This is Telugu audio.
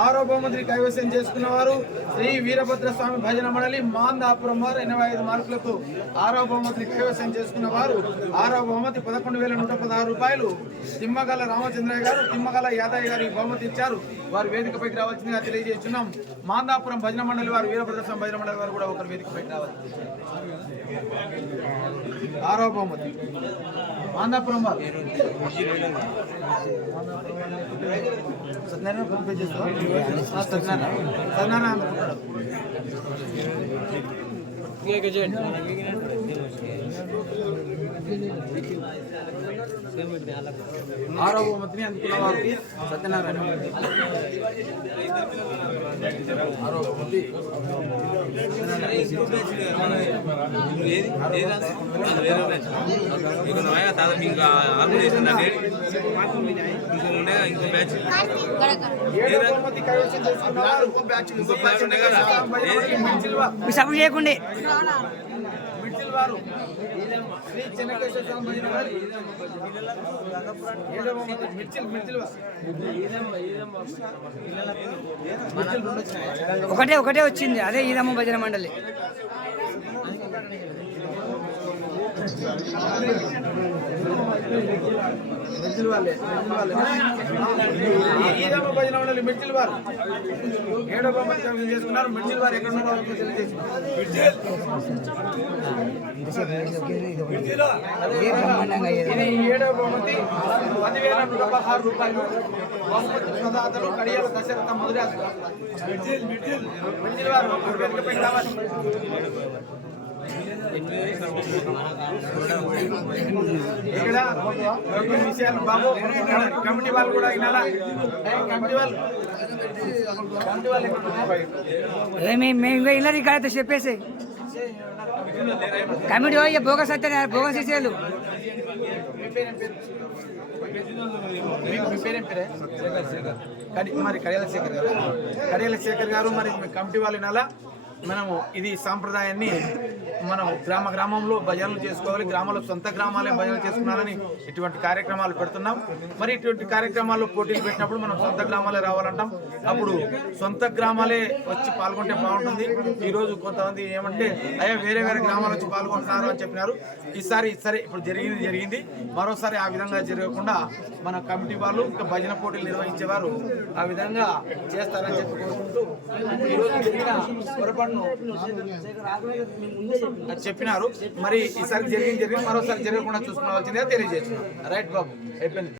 6వ బహుమతిని కైవసం చేసుకున్నవారు శ్రీ వీరభద్ర స్వామి భజన మండలి మాందాపురం వారు 85 మార్కులతో 6వ బహుమతిని కైవసం చేసుకున్న వారు 6వ బహుమతి 11,116 రూపాయలు తిమ్మగల రామచంద్రయ్య గారు, తిమ్మగల యాదయ్య గారు ఈ బహుమతి ఇచ్చారు. వారు వేదికపైకి రావాల్సిందిగా తెలియజేస్తున్నాం. మాందాపురం భజన మండలి వారు, వీరభద్ర స్వామి భజన మండలి వారు కూడా ఒకరు వేదికపైకి రావాలి. 6వ బహుమతి మాందాపురం వారు సత్యనారాయణ ఫోన్ చేస్తాం. సత్యనారాయణ 6వ బహుమతిని అందుకున్న వారికి సత్యనారాయణ 6వ బహుమతి సపోర్ట్ చేయకుండా మిడ్చిల్ వారు శ్రీ చెన్నకేశ్వర స్వామి భజన వారు ఒకటే వచ్చింది, అదే ఈదమ్మ భజన మండలి. ఈదమ్మ భజన మండలి మిడ్చిల్ వారు 7వ బహుమతి చేసుకున్నారు. మిడ్చిల్ వారు ఎక్కడ ఉన్నారో తెలియజేస్తున్నారు. 7వ బహుమతి 10,116 రూపాయలు. బహుమతి ప్రదాతలు కడియాల దశరథ మధురాజు. మిడ్చిల్ వారు వేదికపై రావాలి. ఇక్కడ విషయాలు బాబు కమిటీ వాళ్ళు కూడా ఈ నెల కమిటీ వాళ్ళు మేము ఇలా ఇక్కడ చెప్పేసి కమిటీ బోగస్ అయితే బోగస్ ఇచ్చేయాలి. మరి కడియాల శేఖర్ గారు మరి కమిటీ వాళ్ళు నెల మనము ఇది సాంప్రదాయాన్ని మనం గ్రామంలో భజనలు చేసుకోవాలి, గ్రామాల్లో సొంత గ్రామాలే భజనలు చేసుకున్నారని ఇటువంటి కార్యక్రమాలు పెడుతున్నాం. మరి ఇటువంటి కార్యక్రమాల్లో పోటీలు పెట్టినప్పుడు మనం సొంత గ్రామాలే రావాలంటాం. అప్పుడు సొంత గ్రామాలే వచ్చి పాల్గొంటే బాగుంటుంది. ఈరోజు కొంతమంది ఏమంటే అయ్యా వేరే గ్రామాలు వచ్చి పాల్గొంటున్నారు అని చెప్పినారు. ఈసారి సరే ఇప్పుడు జరిగింది మరోసారి ఆ విధంగా జరగకుండా మన కమిటీ వాళ్ళు ఇంకా భజన పోటీలు నిర్వహించేవారు ఆ విధంగా చేస్తారని చెప్పి కోరుకుంటూ ఈరోజు జరిగిన పొరపాటును చెప్పినారు. మరి ఈసారి జరిగింది మరోసారి జరగకుండా చూసుకోవాల్సిందిగా తెలియజేస్తున్నారు. రైట్ బాబు అయిపోయింది.